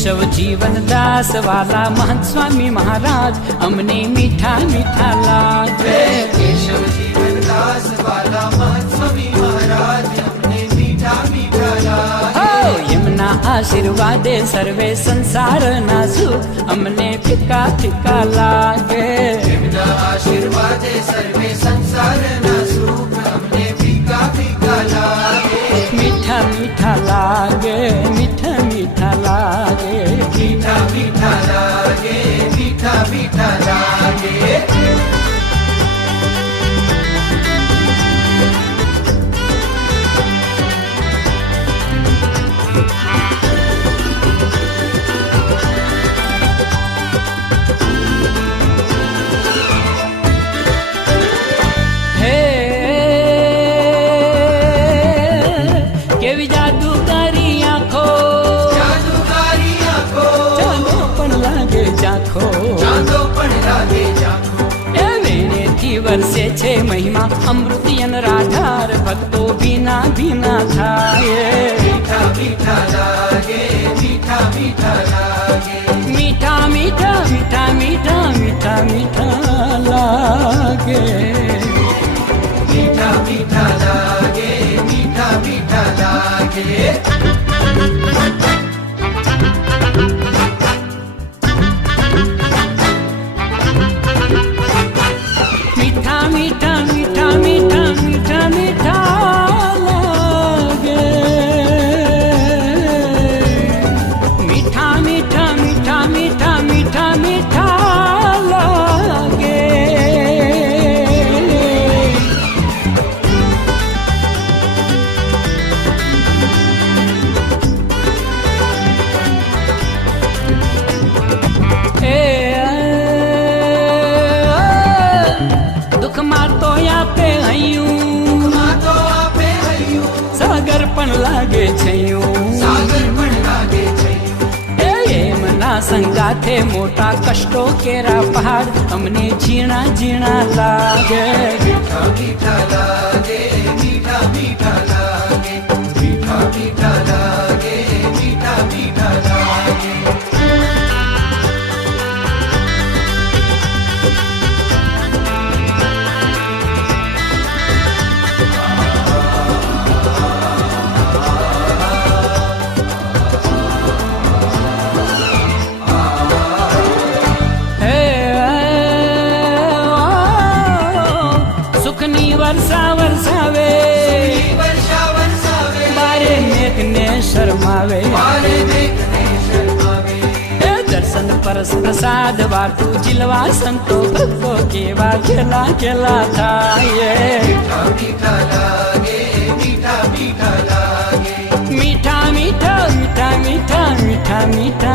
केशव जीवन दास वाला महंत स्वामी महाराज अमने मीठा मीठा लागे। केशव जीवन दास वाला महंत स्वामी महाराज अमने मीठा मीठा लागे। यमना आशीर्वादे सर्वे संसार ना सुख अमने फिका फिका लागे। यमना आशीर्वादे सर्वे संसार ना सुख अमने फिका फिका लागे। मीठा मीठा लागे, मीठा मीठा लागे, मीठा मीठा लागे, मीठा मीठा लागे। केवी जादूगारी आँखो, जादूगारी आँखो, चांदो पण लागे जाखो, चांदो पण लागे जाखो। ए वेणे थी वर्षे छे महिमा अमृतियन राधार भक्तो बिना बिना थाये। मीठा मीठा लागे, मीठा मीठा लागे। मीठा मीठा मीठा मीठा मीठा मीठा लागे। मीठा मीठा लागे, मीठा मीठा लागे। मीठा मीठा मीठा मीठा मीठा मीठा लागे। मीठा मीठा मीठा मीठा मीठा मीठा लागे। दुख मातो आपे हयूं, मातो आपे हयूं, सागर पण लागे छयूं, सागर पण लागे छयूं। एमना संगाथे मोटा कष्टो केरा पहाड़ अमने झीणा झीणा लागे। मीठा मीठा लागे, मीठा मीठा लागे, मीठा मीठा लागे, मीठा मीठा लागे। सुखनी वर्षा वर्षावे, वर्षा वर्षावे, बारे मेघ ने शर्मावे, बारे मेघ ने शर्मावे। दर्शन परस प्रसाद वाटू जिलवा संतो भक्तो केवा खेला खेला थाये। मीठा मीठा लागे, मीठा मीठा लागे। मीठा मीठा मीठा मीठा मीठा मीठा